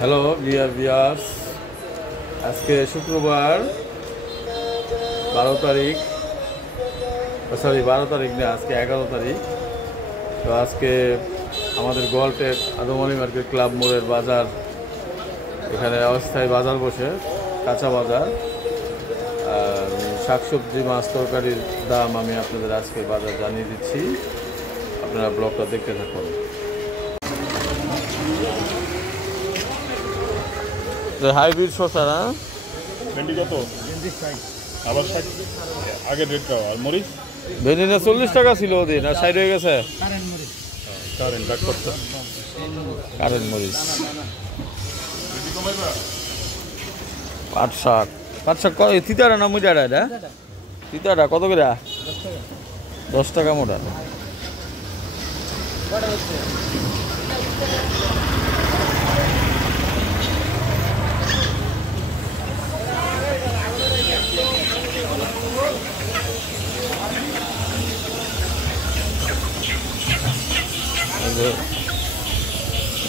Hello viewers, আজকে শুক্রবার 12 তারিখ না, আজকে 11 তারিখ। তো আজকে আমাদের গোয়ালটেক আদমনী মার্কেট ক্লাব মোড়ের বাজার, এখানে অস্থায়ী বাজার বসে, কাঁচা বাজার। আর শাকসবজি, মাছ, তরকারির দাম আমি আপনাদের আজকে বাজার জানিয়ে দিচ্ছি, আপনারা ব্লগটা দেখতে থাকুন। হাইব্রিড শসা না, ভেন্ডি কত? আবার 60 আগে রেটটা। আর মরিচ ভেন্ডি না 40 টাকা ছিল ওদিন, আর 60 হয়ে গেছে। কারেন্ট মরিচ পাট শাক তিতাটা না মুজাটা? এটা তিতাটা কত করে? 10 টাকা মোটা।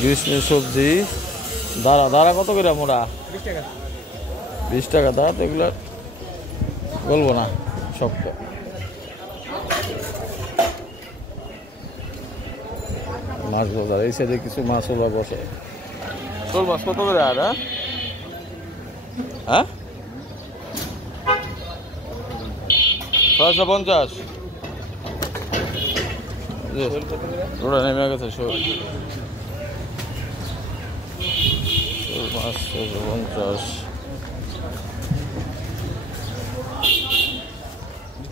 গ্রীষ্মের সবজি দাঁড়া কত করে মোড়া? 20 টাকা। দাঁড়া তো এগুলো বলবো না, শক্ত। মাছ বাজার, এই সাইডে কিছু মাছ বসে। শোল মাছ কত করে? আর হ্যাঁ 650। ওরা নেমে গেছে শোল মাছ 650।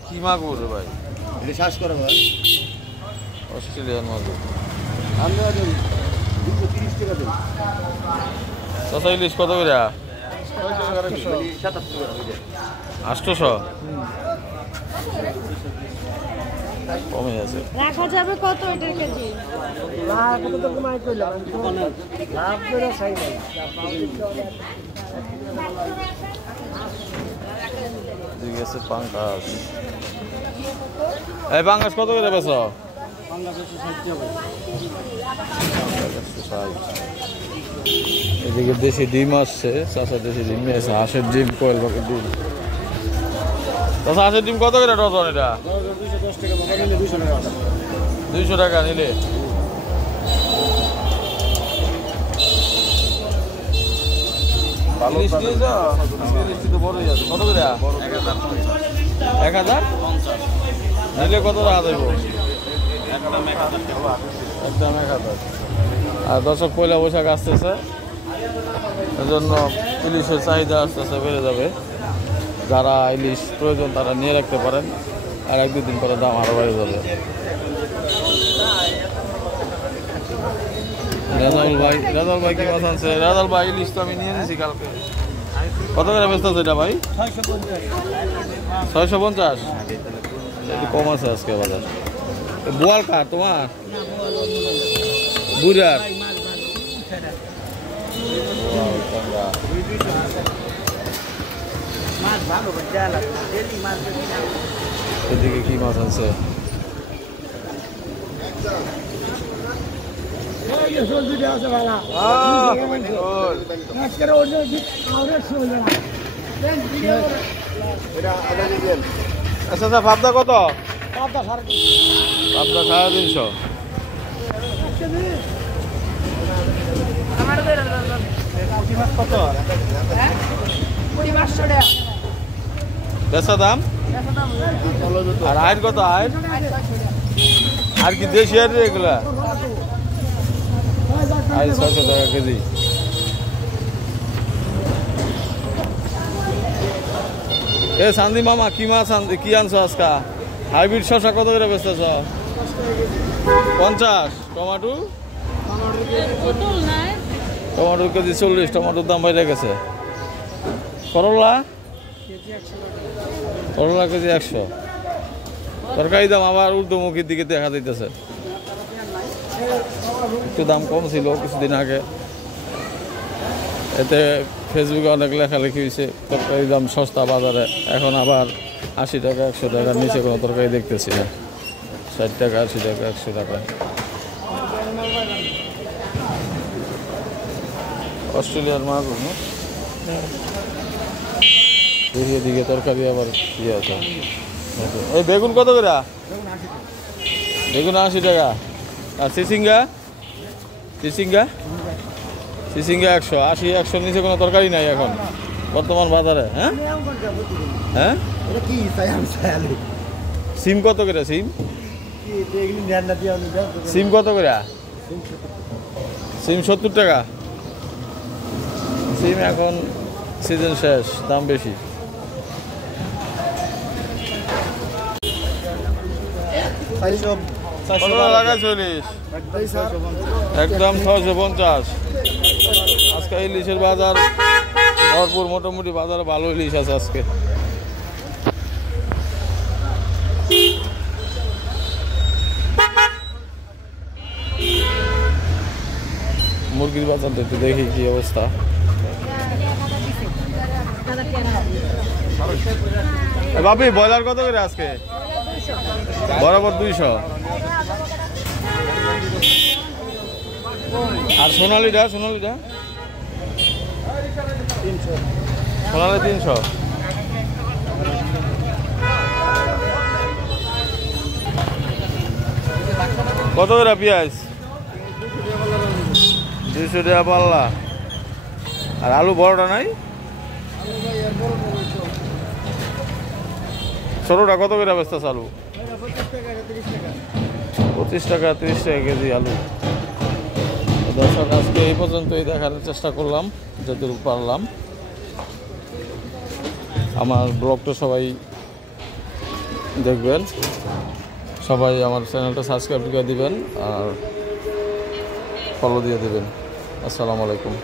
কি মাগুর ভাই? শ্বাস করে ভাই, অস্ট্রেলিয়ান মাগুর। 230 টাকা দেন। চাচা ইলিশ কত করে? 800। কমে আছে। রাখা যাবে কত এটার কেজি? পাঙ্গাস, এই পাঙ্গাস কত করে বেচো? এদিকে দেশি ডিম আসছে, চাষা দেশি ডিম নিয়ে আসে, হাঁসের ডিম, কোয়েল পাখির ডিম। চাষা হাঁসের ডিম কত করে ডজন? এটা 200 টাকা নিলে। কত করে? 1000 নিলে কত টাকা দেবো? একদম 1000। আর দর্শক, পয়লা বৈশাখ আসতেছে, এজন্য ইলিশের চাহিদা আস্তে আস্তে বেড়ে যাবে। যারা ইলিশ প্রয়োজন তারা নিয়ে রাখতে পারেন, আর 1-2 দিন পরে দাম আরও বেড়ে যাবে। রাজাল ভাই কি মাছ আনছে? রাজাল ভাই, ইলিশ তো আমি নিয়ে নিয়েছি কালকে। কত করে বেচতেছে এটা ভাই? 650। একটু কম আছে আজকে বাজার। বোয়াল কার তোমার? বুড়ার এদিকে কি মাছ আছে? আচ্ছা, পাবদা কত? পাবদা 350। বেচা দাম? আর আয়ের কত? আয়ের আর কি দেশি আর এগুলা? 600 টাকা কেজি। এ সান্দি মামা, কি মাছ কি আনছো আজকা? হাইব্রিড শসা কত করে বেচতেছ? 50। Tomato KG 40। টমাটোর দাম বাইরে গেছে। করলা কেজি 100। তরকারি দাম আবার ঊর্ধ্বমুখীর দিকে দেখা যাইতেছে। একটু দাম কম ছিল কিছুদিন আগে, এতে ফেসবুকে অনেক লেখালেখি হয়েছে তরকারির দাম সস্তা বাজারে। এখন আবার 80 টাকা 100 টাকার নিচে কোনো তরকারি দেখতেছি না। 60 টাকা 80 টাকা 100 টাকা। অস্ট্রেলিয়ার মাছ না? দেখি এদিকে তরকারি আবার ইয়ে আছে। এই বেগুন কত করে? বেগুন 80 টাকা। আর চিচিঙ্গা? চিচিঙ্গা 100। 80-100 নিচে কোনো তরকারি নাই এখন বর্তমান বাজারে। হ্যাঁ হ্যাঁ, সিম কত করে? সিম কত করে? সিম 70 টাকা। সিম এখন সিজন শেষ, দাম বেশি। একদম 650। আজকে ইলিশের বাজার ভরপুর, মোটামুটি বাজারে ভালো ইলিশ আছে আজকে। মুরগির বাজারটা একটু দেখি কি অবস্থা। বাপি ব্রয়লার কত করে আজকে? বরাবর 200। আর সোনালিটা? সোনালি 300। কত করে পেঁয়াজ? 200 টাকা পাল্লা। আর আলু বড়টা নাই? ছোটটা কত করে ব্যস্ত আলু? 25 টাকা 30 টাকা কেজি আলু। দর্শক, আজকে এই পর্যন্তই দেখার চেষ্টা করলাম যতটুকু পারলাম। আমার ব্লগটা সবাই দেখবেন, সবাই আমার চ্যানেলটা সাবস্ক্রাইব করে দিবেন আর ফলো দিয়ে দেবেন। আসসালামু আলাইকুম।